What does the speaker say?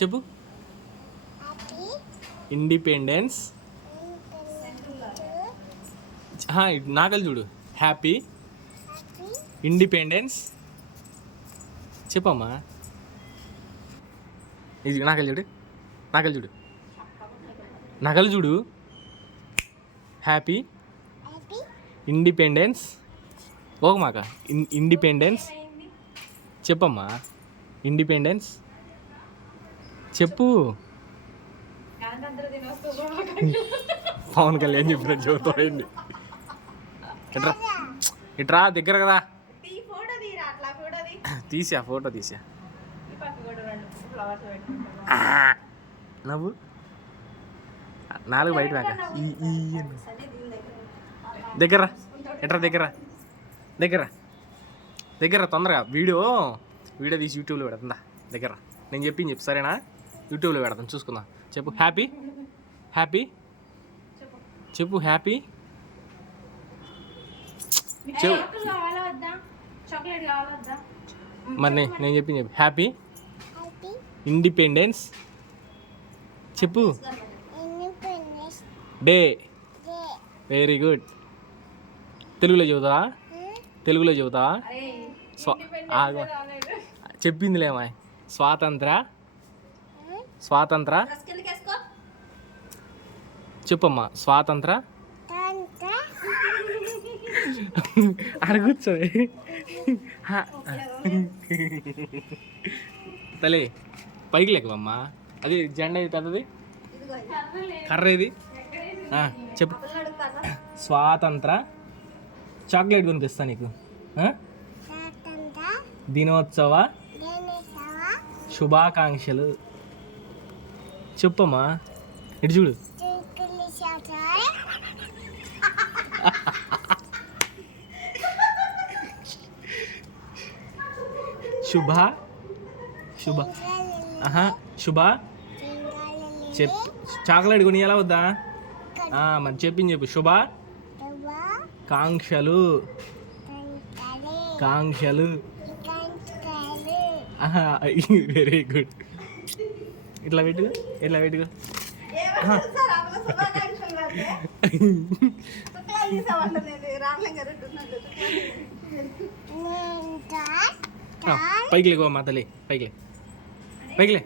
చెప్పు. ఇండిపెండెన్స్. నాకలు చూడు. Happy independence. చెప్పమ్మా. ఇది నాకలు చూడు. నాకలు చూడు. నగలు చూడు. Happy independence. ఓకమాక. ఇండిపెండెన్స్ చెప్పమ్మా. ఇండిపెండెన్స్ చెప్పు. పవన్ కళ్యాణ్ చెప్పిన చదువుతాయండి. ఇట్రా ఇట్రా దగ్గర కదా. తీసా ఫోటో తీసా. నవ్వు. 4 బయట దాకా దగ్గర. ఎట్రా దగ్గర దగ్గర దగ్గర తొందరగా. వీడియో తీసి యూట్యూబ్లో పెడుతుందా. దగ్గర నేను చెప్పింది చెప్పు సరేనా. యూట్యూబ్లో పెడతాను చూసుకుందాం. చెప్పు హ్యాపీ. హ్యాపీ చెప్పు. హ్యాపీ మరి నేను చెప్పింది చెప్పు. హ్యాపీ ఇండిపెండెన్స్ చెప్పు. డే. Very good. తెలుగులో చెబుతావా. తెలుగులో చెబుతావా. చెప్పిందిలేమా. స్వాతంత్ర చెప్పమ్మా. స్వాతంత్ర అక్కడ కూర్చో తల్లి. పైకి లేకమ్మా. అది జెండా ఇది పెద్దది. కర్ర ఇది చెప్పు. స్వాతంత్ర చాక్లెట్ కొనిపిస్తా నీకు. దినోత్సవ శుభాకాంక్షలు చెప్పమ్మా. ఇటు చూడు. శుభ శుభ శుభ చెప్పు. చాక్లెట్ కొని ఎలా వద్దా మరి చెప్పింది చెప్పు. శుభ కాంక్షలు. Very good. ఇట్లా పెట్టుకో. ఇట్లా పెట్టుకో. పైకి లేకో అమ్మా తల్లి. పైకి లే.